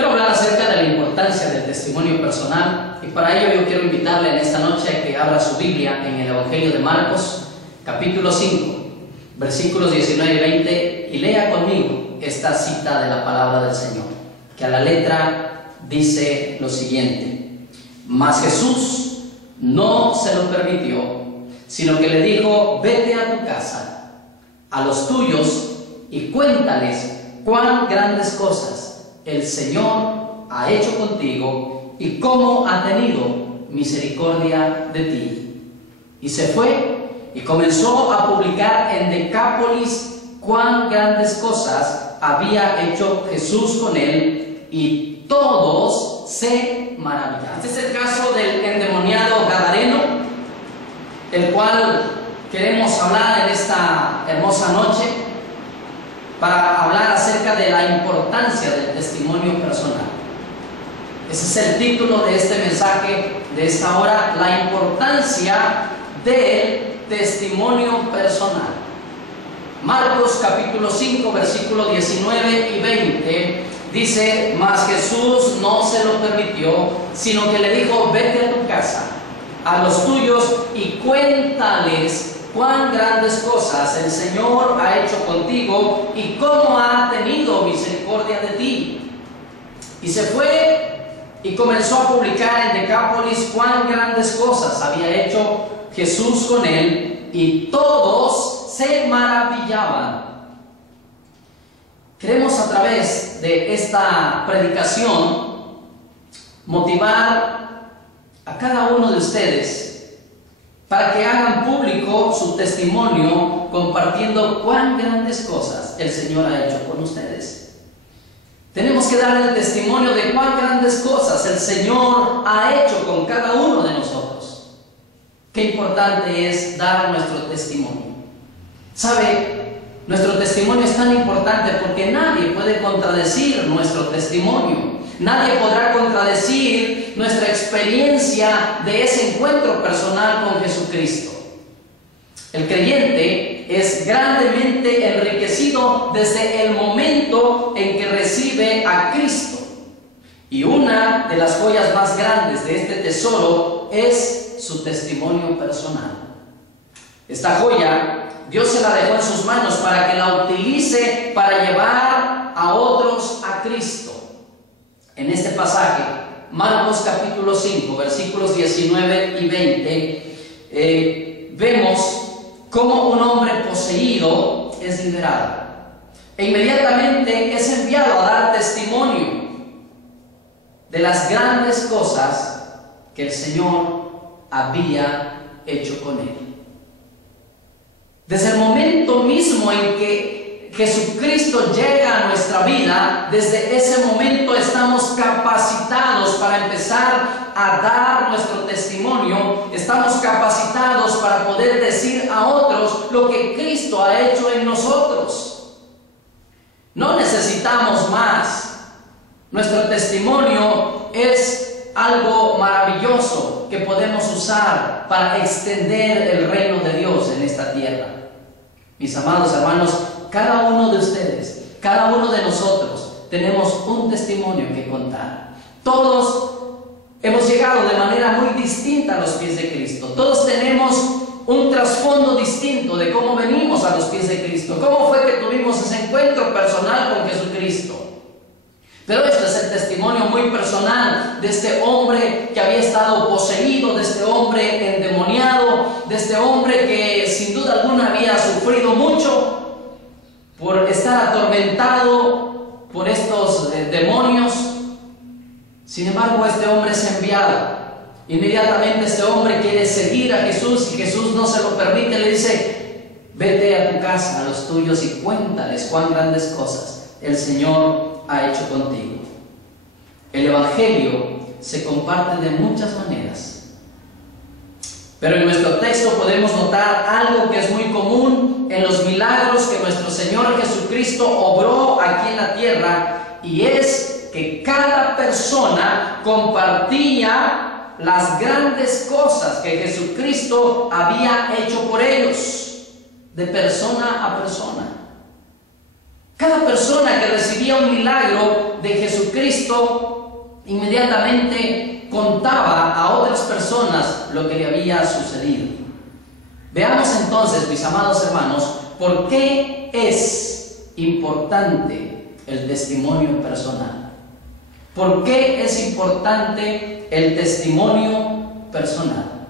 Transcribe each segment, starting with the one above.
Quiero hablar acerca de la importancia del testimonio personal, y para ello yo quiero invitarle en esta noche a que abra su Biblia en el Evangelio de Marcos, capítulo 5, versículos 19 y 20, y lea conmigo esta cita de la palabra del Señor, que a la letra dice lo siguiente: Mas Jesús no se lo permitió, sino que le dijo: vete a tu casa, a los tuyos, y cuéntales cuán grandes cosas el Señor ha hecho contigo y cómo ha tenido misericordia de ti. Y se fue y comenzó a publicar en Decápolis cuán grandes cosas había hecho Jesús con él, y todos se maravillaban. Este es el caso del endemoniado gadareno, el cual queremos hablar en esta hermosa noche, para hablar acerca de la importancia del testimonio personal. Ese es el título de este mensaje de esta hora: la importancia del testimonio personal. Marcos capítulo 5, versículos 19 y 20 dice: Mas Jesús no se lo permitió, sino que le dijo: vete a tu casa, a los tuyos, y cuéntales cuán grandes cosas el Señor ha hecho contigo y cómo ha tenido misericordia de ti. Y se fue y comenzó a publicar en Decápolis cuán grandes cosas había hecho Jesús con él, y todos se maravillaban. Queremos a través de esta predicación motivar a cada uno de ustedes para que hagan público su testimonio, compartiendo cuán grandes cosas el Señor ha hecho con ustedes. Tenemos que dar el testimonio de cuán grandes cosas el Señor ha hecho con cada uno de nosotros. Qué importante es dar nuestro testimonio. ¿Sabe? Nuestro testimonio es tan importante porque nadie puede contradecir nuestro testimonio. Nadie podrá contradecir nuestra experiencia de ese encuentro personal con Jesucristo. El creyente es grandemente enriquecido desde el momento en que recibe a Cristo. Y una de las joyas más grandes de este tesoro es su testimonio personal. Esta joya Dios se la dejó en sus manos para que la utilice para llevar a otros a Cristo. En este pasaje, Marcos capítulo 5, versículos 19 y 20, vemos cómo un hombre poseído es liberado. E inmediatamente es enviado a dar testimonio de las grandes cosas que el Señor había hecho con él. Desde el momento mismo en que Jesucristo llega a nuestra vida, desde ese momento estamos capacitados para empezar a dar nuestro testimonio. Estamos capacitados para poder decir a otros lo que Cristo ha hecho en nosotros. No necesitamos más. Nuestro testimonio es algo maravilloso que podemos usar para extender el reino de Dios en esta tierra. Mis amados hermanos, cada uno de ustedes, cada uno de nosotros, tenemos un testimonio que contar. Todos hemos llegado de manera muy distinta a los pies de Cristo. Todos tenemos un trasfondo distinto de cómo venimos a los pies de Cristo. Cómo fue que tuvimos ese encuentro personal con Jesucristo. Pero este es el testimonio muy personal de este hombre que había estado poseído, de este hombre endemoniado, de este hombre que sin duda alguna había sufrido mucho por estar atormentado por estos demonios. Sin embargo, este hombre es enviado. Inmediatamente este hombre quiere seguir a Jesús y Jesús no se lo permite. Le dice: vete a tu casa, a los tuyos, y cuéntales cuán grandes cosas el Señor ha hecho contigo. El Evangelio se comparte de muchas maneras, pero en nuestro texto podemos notar algo que es muy común en los milagros que nuestro Señor Jesucristo obró aquí en la tierra, y es que cada persona compartía las grandes cosas que Jesucristo había hecho por ellos, de persona a persona. Cada persona que recibía un milagro de Jesucristo Cristo inmediatamente contaba a otras personas lo que le había sucedido. Veamos entonces, mis amados hermanos, por qué es importante el testimonio personal. ¿Por qué es importante el testimonio personal?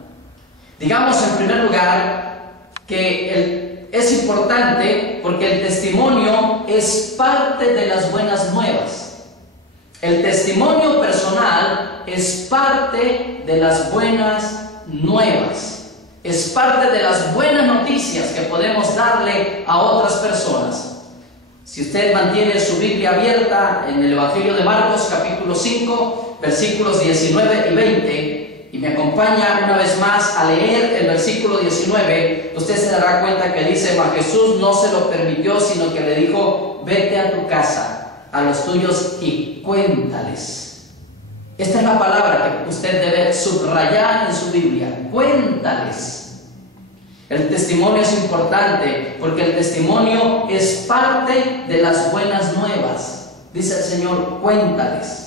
Digamos en primer lugar que es importante porque el testimonio es parte de las buenas nuevas. El testimonio personal es parte de las buenas nuevas. Es parte de las buenas noticias que podemos darle a otras personas. Si usted mantiene su Biblia abierta en el Evangelio de Marcos, capítulo 5, versículos 19 y 20, y me acompaña una vez más a leer el versículo 19, usted se dará cuenta que dice: mas Jesús no se lo permitió, sino que le dijo: vete a tu casa, a los tuyos, y cuéntales. Esta es la palabra que usted debe subrayar en su Biblia: cuéntales. El testimonio es importante porque el testimonio es parte de las buenas nuevas. Dice el Señor: cuéntales.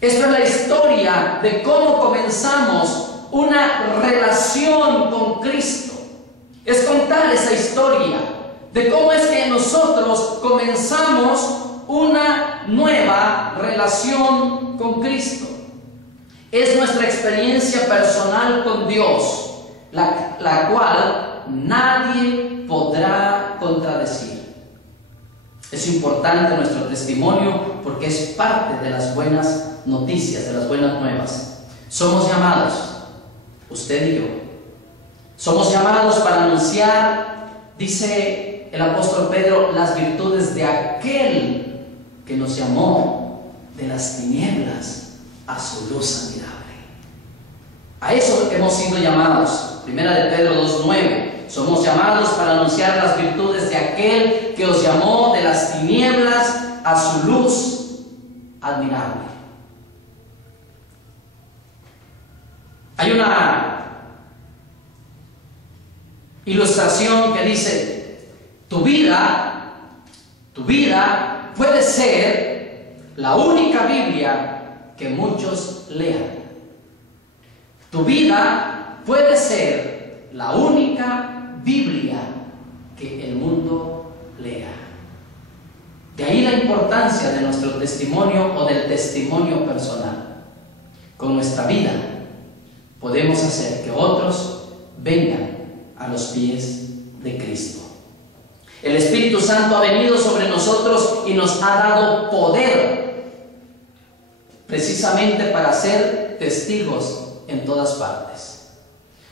Esto es la historia de cómo comenzamos una relación con Cristo. Es contar esa historia de cómo es que nosotros comenzamos una nueva relación con Cristo. Es nuestra experiencia personal con Dios, la cual nadie podrá contradecir. Es importante nuestro testimonio porque es parte de las buenas noticias, de las buenas nuevas. Somos llamados, usted y yo, somos llamados para anunciar, dice el apóstol Pedro, las virtudes de aquel que nos llamó de las tinieblas a su luz admirable. A eso hemos sido llamados. Primera de Pedro 2:9. Somos llamados para anunciar las virtudes de aquel que os llamó de las tinieblas a su luz admirable. Hay una ilustración que dice: tu vida puede ser la única Biblia que muchos lean. Tu vida puede ser la única Biblia que el mundo lea. De ahí la importancia de nuestro testimonio o del testimonio personal. Con nuestra vida podemos hacer que otros vengan a los pies de Cristo. El Espíritu Santo ha venido sobre nosotros y nos ha dado poder precisamente para ser testigos en todas partes.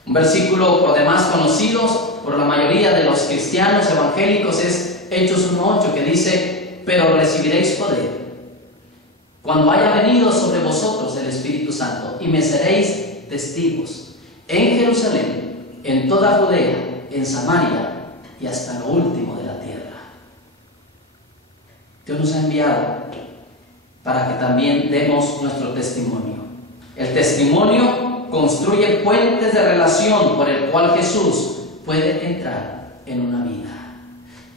Un versículo por demás conocido por la mayoría de los cristianos evangélicos es Hechos 1:8, que dice: pero recibiréis poder cuando haya venido sobre vosotros el Espíritu Santo, y me seréis testigos en Jerusalén, en toda Judea, en Samaria y hasta lo último de la tierra. Dios nos ha enviado para que también demos nuestro testimonio. El testimonio construye puentes de relación por el cual Jesús puede entrar en una vida.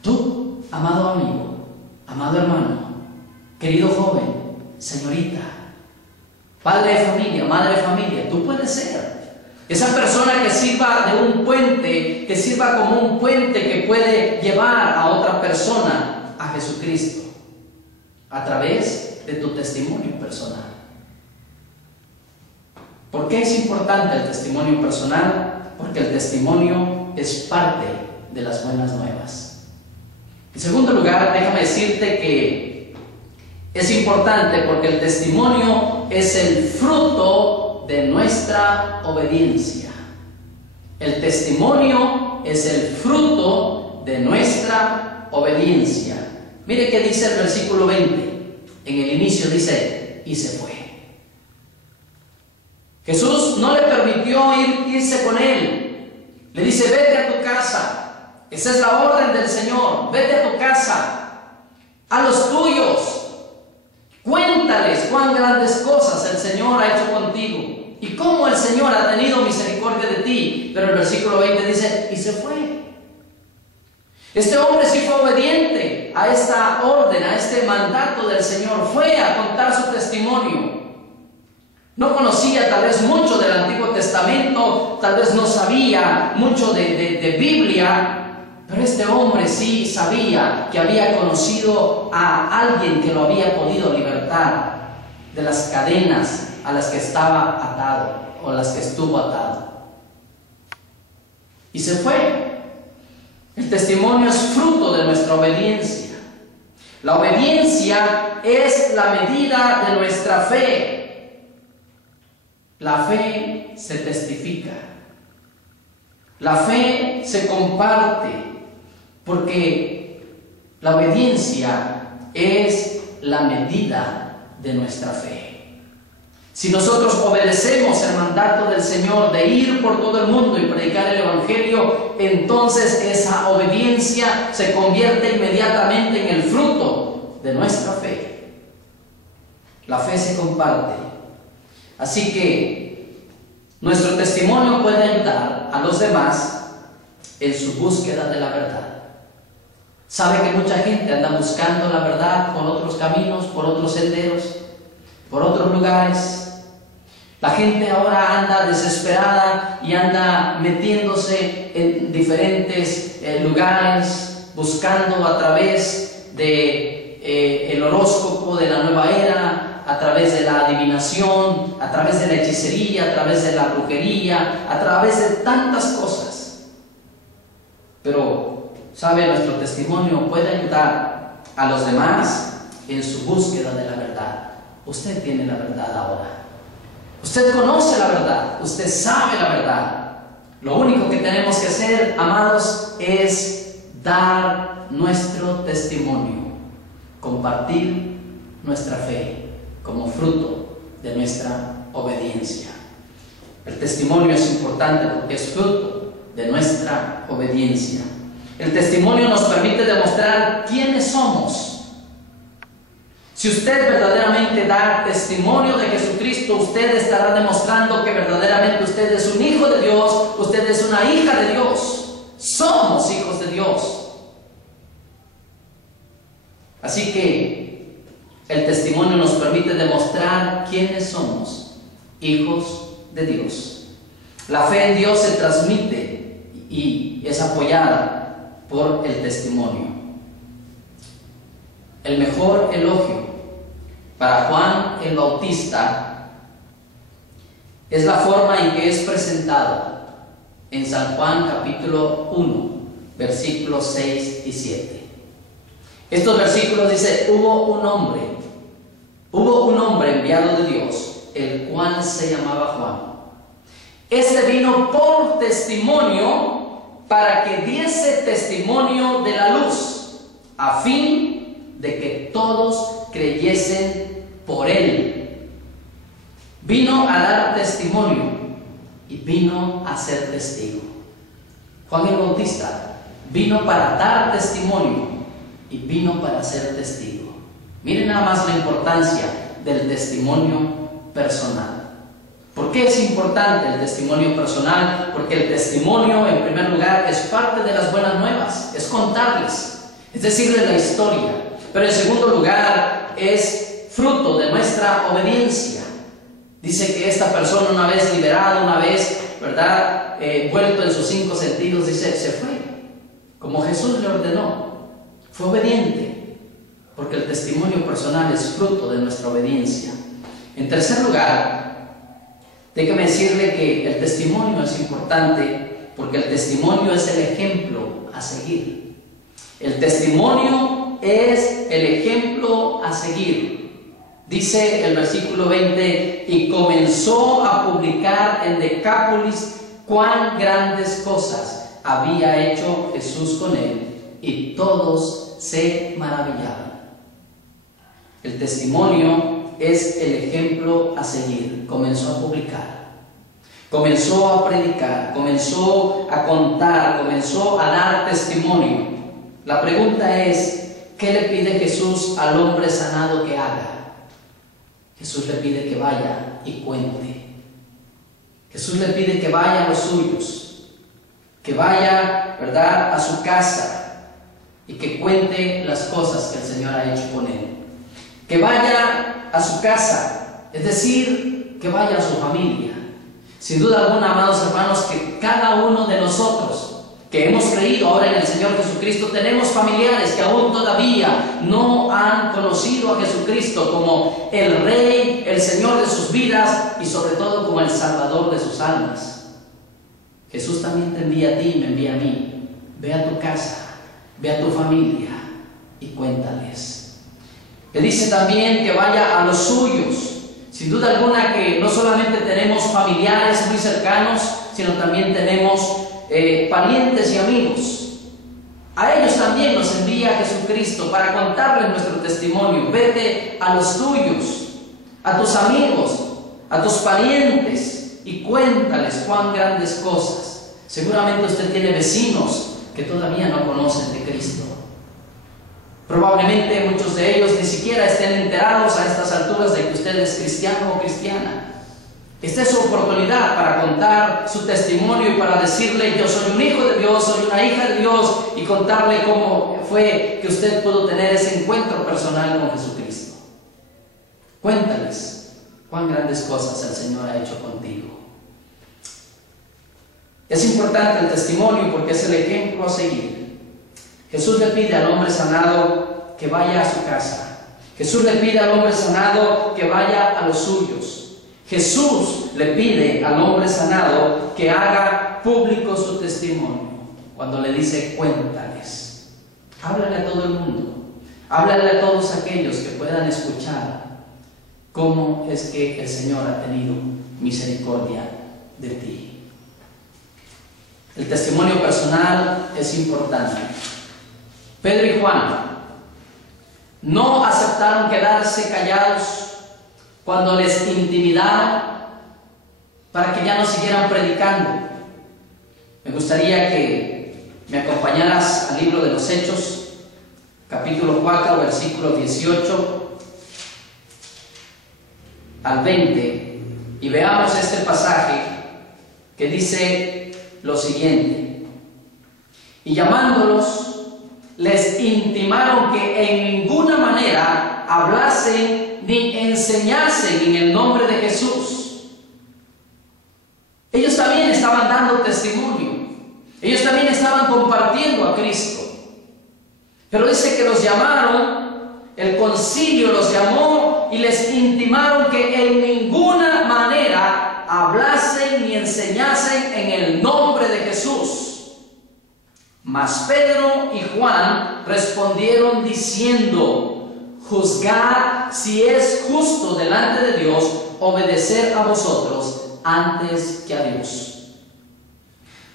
Tú, amado amigo, amado hermano, querido joven, señorita, padre de familia, madre de familia, tú puedes ser esa persona que sirva de un puente, que sirva como un puente que puede llevar a otra persona a Jesucristo a través de tu testimonio personal. ¿Por qué es importante el testimonio personal? Porque el testimonio es parte de las buenas nuevas. En segundo lugar, déjame decirte que es importante porque el testimonio es el fruto de nuestra obediencia. El testimonio es el fruto de nuestra obediencia. Mire qué dice el versículo 20. En el inicio dice: y se fue. Jesús no le permitió irse con él. Le dice: vete a tu casa. Esa es la orden del Señor. Vete a tu casa, a los tuyos. Cuéntales cuán grandes cosas el Señor ha hecho contigo y cómo el Señor ha tenido misericordia de ti. Pero el versículo 20 dice: y se fue. Este hombre sí fue obediente a esta orden, a este este mandato del Señor, fue a contar su testimonio. No conocía tal vez mucho del Antiguo Testamento, tal vez no sabía mucho de Biblia, pero este hombre sí sabía que había conocido a alguien que lo había podido libertar de las cadenas a las que estaba atado o a las que estuvo atado. Y se fue. El testimonio es fruto de nuestra obediencia. La obediencia es la medida de nuestra fe. La fe se testifica. La fe se comparte, porque la obediencia es la medida de nuestra fe. Si nosotros obedecemos el mandato del Señor de ir por todo el mundo y predicar el Evangelio, entonces esa obediencia se convierte inmediatamente en el fruto de nuestra fe. La fe se comparte. Así que nuestro testimonio puede ayudar a los demás en su búsqueda de la verdad. Sabe que mucha gente anda buscando la verdad por otros caminos, por otros senderos, por otros lugares. La gente ahora anda desesperada y anda metiéndose en diferentes lugares, buscando a través de el horóscopo de la nueva era, a través de la adivinación, a través de la hechicería, a través de la brujería, a través de tantas cosas. Pero, ¿sabe? Nuestro testimonio puede ayudar a los demás en su búsqueda de la verdad. Usted tiene la verdad ahora. Usted conoce la verdad, usted sabe la verdad. Lo único que tenemos que hacer, amados, es dar nuestro testimonio, compartir nuestra fe como fruto de nuestra obediencia. El testimonio es importante porque es fruto de nuestra obediencia. El testimonio nos permite demostrar quiénes somos. Si usted verdaderamente da testimonio de Jesucristo, usted estará demostrando que verdaderamente usted es un hijo de Dios, usted es una hija de Dios. Somos hijos de Dios. Así que el testimonio nos permite demostrar quiénes somos, hijos de Dios. La fe en Dios se transmite y es apoyada por el testimonio. El mejor elogio para Juan el Bautista es la forma en que es presentado en San Juan capítulo 1, versículos 6 y 7. Estos versículos dice: hubo un hombre enviado de Dios, el cual se llamaba Juan. Este vino por testimonio para que diese testimonio de la luz, a fin de que todos creyesen por él. Vino a dar testimonio y vino a ser testigo. Juan el Bautista vino para dar testimonio y vino para ser testigo. Miren nada más la importancia del testimonio personal. ¿Por qué es importante el testimonio personal? Porque el testimonio, en primer lugar, es parte de las buenas nuevas, es contarles, es decirles la historia. Pero en segundo lugar, es fruto de nuestra obediencia. Dice que esta persona, una vez liberado, una vez, ¿verdad?, vuelto en sus 5 sentidos, dice, se fue, como Jesús le ordenó. Fue obediente, porque el testimonio personal es fruto de nuestra obediencia. En tercer lugar, déjeme decirle que el testimonio es importante porque el testimonio es el ejemplo a seguir. El testimonio es el ejemplo a seguir. Dice el versículo 20: y comenzó a publicar en Decápolis cuán grandes cosas había hecho Jesús con él, y todos se maravillaban. El testimonio es el ejemplo a seguir. Comenzó a publicar, comenzó a predicar, comenzó a contar, comenzó a dar testimonio. La pregunta es: ¿qué le pide Jesús al hombre sanado que haga? Jesús le pide que vaya y cuente. Jesús le pide que vaya a los suyos, que vaya, ¿verdad?, a su casa y que cuente las cosas que el Señor ha hecho con él. Que vaya a su casa, es decir, que vaya a su familia. Sin duda alguna, amados hermanos, que cada uno de nosotros que hemos creído ahora en el Señor Jesucristo, tenemos familiares que aún todavía no han conocido a Jesucristo como el Rey, el Señor de sus vidas y sobre todo como el Salvador de sus almas. Jesús también te envía a ti y me envía a mí. Ve a tu casa, ve a tu familia y cuéntales. Le dice también que vaya a los suyos. Sin duda alguna que no solamente tenemos familiares muy cercanos, sino también tenemos parientes y amigos. A ellos también nos envía Jesucristo para contarles nuestro testimonio. Vete a los tuyos, a tus amigos, a tus parientes y cuéntales cuán grandes cosas. Seguramente usted tiene vecinos que todavía no conocen de Cristo. Probablemente muchos de ellos ni siquiera estén enterados a estas alturas de que usted es cristiano o cristiana. Esta es su oportunidad para contar su testimonio y para decirle: yo soy un hijo de Dios, soy una hija de Dios, y contarle cómo fue que usted pudo tener ese encuentro personal con Jesucristo. Cuéntales cuán grandes cosas el Señor ha hecho contigo. Es importante el testimonio porque es el ejemplo a seguir. Jesús le pide al hombre sanado que vaya a su casa. Jesús le pide al hombre sanado que vaya a los suyos. Jesús le pide al hombre sanado que haga público su testimonio. Cuando le dice: cuéntales, háblale a todo el mundo, háblale a todos aquellos que puedan escuchar cómo es que el Señor ha tenido misericordia de ti. El testimonio personal es importante. Pedro y Juan no aceptaron quedarse callados cuando les intimidaron para que ya no siguieran predicando. Me gustaría que me acompañaras al libro de los Hechos, capítulo 4, versículos 18 al 20, y veamos este pasaje que dice lo siguiente: y llamándolos, les intimaron que en ninguna manera hablasen ni enseñasen en el nombre de Jesús. Ellos también estaban dando testimonio, ellos también estaban compartiendo a Cristo, pero dice que los llamaron, el concilio los llamó y les intimaron que en ninguna manera hablasen ni enseñasen en el nombre de Jesús. Mas Pedro y Juan respondieron diciendo: juzgad si es justo delante de Dios obedecer a vosotros antes que a Dios.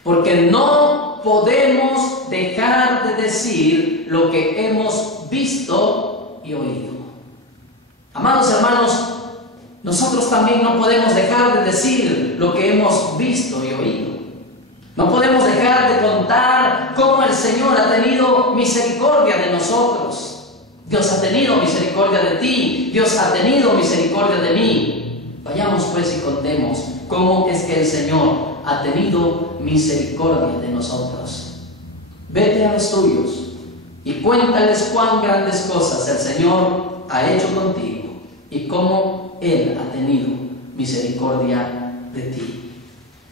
Porque no podemos dejar de decir lo que hemos visto y oído. Amados hermanos, nosotros también no podemos dejar de decir lo que hemos visto y oído. No podemos dejar de contar cómo el Señor ha tenido misericordia de nosotros. Dios ha tenido misericordia de ti, Dios ha tenido misericordia de mí. Vayamos pues y contemos cómo es que el Señor ha tenido misericordia de nosotros. Vete a los tuyos y cuéntales cuán grandes cosas el Señor ha hecho contigo y cómo Él ha tenido misericordia de ti.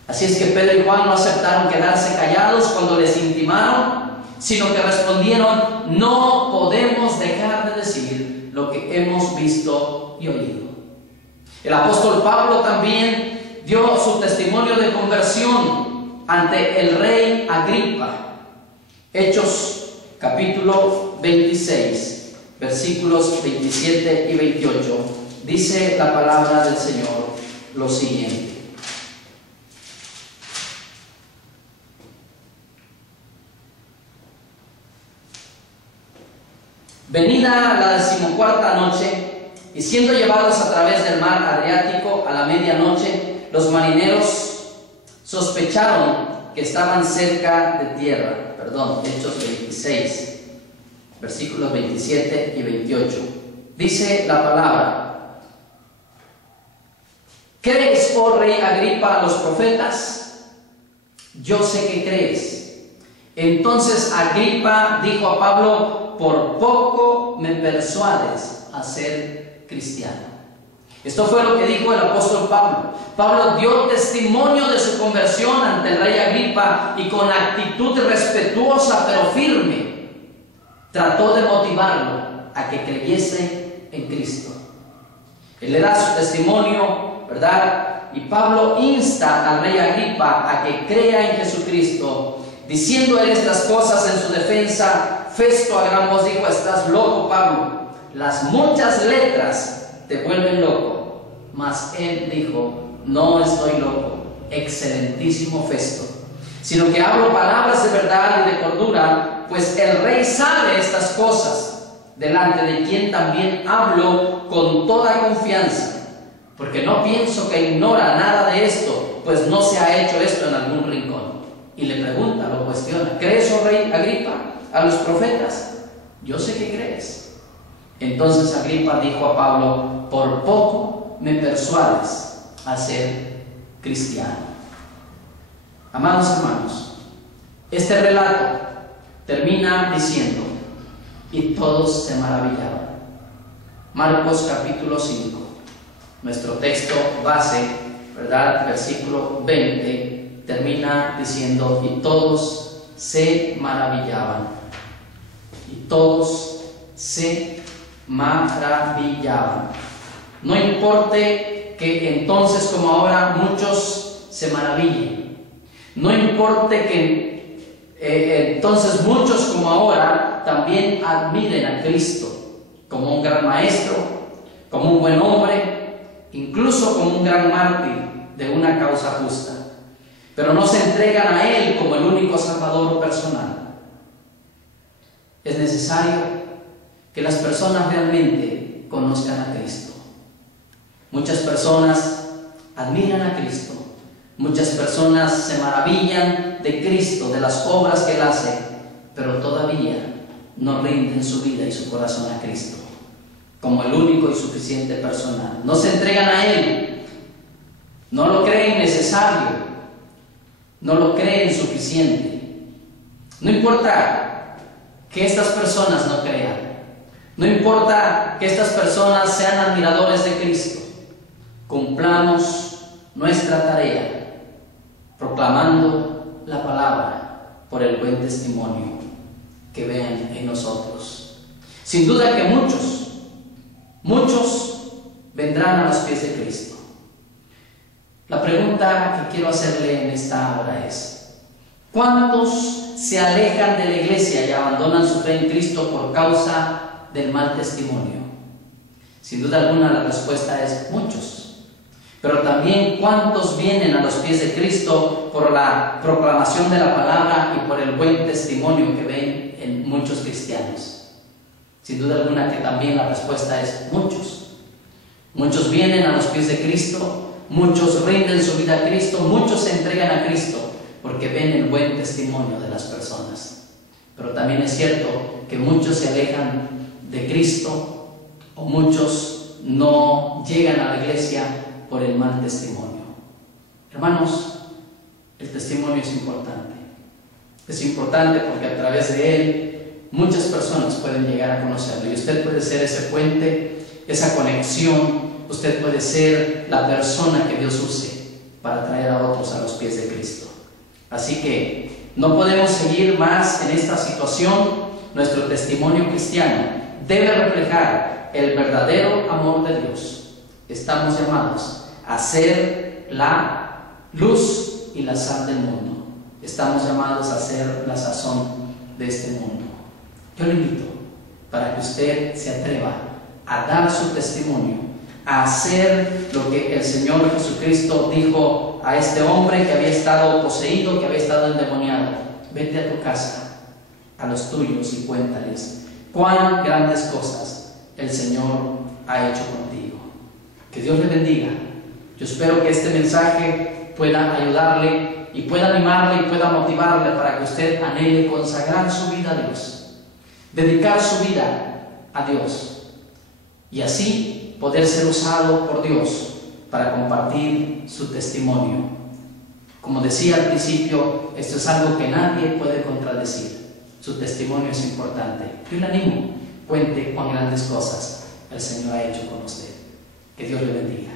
Así es que Pedro y Juan no aceptaron quedarse callados cuando les intimaron, sino que respondieron: no podemos dejar de decir lo que hemos visto y oído. El apóstol Pablo también dio su testimonio de conversión ante el rey Agripa. Hechos capítulo 26, versículos 27 y 28. Dice la palabra del Señor lo siguiente: venida la 14ª noche, y siendo llevados a través del mar Adriático a la medianoche, los marineros sospecharon que estaban cerca de tierra. Hechos 26, versículos 27 y 28. Dice la palabra: ¿crees, oh rey Agripa, a los profetas? Yo sé que crees. Entonces Agripa dijo a Pablo: por poco me persuades a ser cristiano. Esto fue lo que dijo el apóstol Pablo. Pablo dio testimonio de su conversión ante el rey Agripa y con actitud respetuosa pero firme trató de motivarlo a que creyese en Cristo. Él le da su testimonio, ¿verdad? Y Pablo insta al rey Agripa a que crea en Jesucristo, diciendo él estas cosas en su defensa. Festo a gran voz dijo: estás loco, Pablo, las muchas letras te vuelven loco. Mas él dijo: no estoy loco, excelentísimo Festo, sino que hablo palabras de verdad y de cordura, pues el rey sabe estas cosas, delante de quien también hablo con toda confianza, porque no pienso que ignora nada de esto, pues no se ha hecho esto en algún rincón. Y le pregunta, lo cuestiona: ¿crees, oh rey Agripa, a los profetas? Yo sé que crees. Entonces Agripa dijo a Pablo: por poco me persuades a ser cristiano. Amados hermanos, este relato termina diciendo: y todos se maravillaban. Marcos capítulo 5, nuestro texto base, ¿verdad? Versículo 20, termina diciendo: y todos se maravillaban. Y todos se maravillaban. No importe que entonces como ahora muchos se maravillen. No importe que entonces muchos como ahora también admiren a Cristo como un gran maestro, como un buen hombre, incluso como un gran mártir de una causa justa. Pero no se entregan a Él como el único Salvador personal. Es necesario que las personas realmente conozcan a Cristo. Muchas personas admiran a Cristo, muchas personas se maravillan de Cristo, de las obras que Él hace, pero todavía no rinden su vida y su corazón a Cristo como el único y suficiente personal. No se entregan a Él, no lo creen necesario, no lo creen suficiente. No importa que estas personas no crean, no importa que estas personas sean admiradores de Cristo. Cumplamos nuestra tarea proclamando la palabra por el buen testimonio que vean en nosotros. Sin duda que muchos vendrán a los pies de Cristo. La pregunta que quiero hacerle en esta hora es: ¿cuántos se alejan de la iglesia y abandonan su fe en Cristo por causa del mal testimonio? Sin duda alguna la respuesta es muchos. Pero también, ¿cuántos vienen a los pies de Cristo por la proclamación de la palabra y por el buen testimonio que ven en muchos cristianos? Sin duda alguna que también la respuesta es muchos. Muchos vienen a los pies de Cristo, muchos rinden su vida a Cristo, muchos se entregan a Cristo porque ven el buen testimonio de las personas. Pero también es cierto que muchos se alejan de Cristo o muchos no llegan a la iglesia por el mal testimonio. Hermanos, el testimonio es importante. Es importante porque a través de él muchas personas pueden llegar a conocerlo y usted puede ser ese puente, esa conexión. Usted puede ser la persona que Dios use para traer a otros a los pies de Cristo. Así que no podemos seguir más en esta situación. Nuestro testimonio cristiano debe reflejar el verdadero amor de Dios. Estamos llamados a ser la luz y la sal del mundo. Estamos llamados a ser la sazón de este mundo. Yo le invito para que usted se atreva a dar su testimonio, a hacer lo que el Señor Jesucristo dijo a este hombre que había estado poseído, que había estado endemoniado: vete a tu casa, a los tuyos, y cuéntales cuán grandes cosas el Señor ha hecho contigo. Que Dios le bendiga. Yo espero que este mensaje pueda ayudarle y pueda animarle y pueda motivarle para que usted anhele consagrar su vida a Dios, dedicar su vida a Dios y así poder ser usado por Dios para compartir su testimonio Como decía al principio, esto es algo que nadie puede contradecir. Su testimonio es importante. Yo le animo, cuente cuán grandes cosas el Señor ha hecho con usted. Que Dios le bendiga.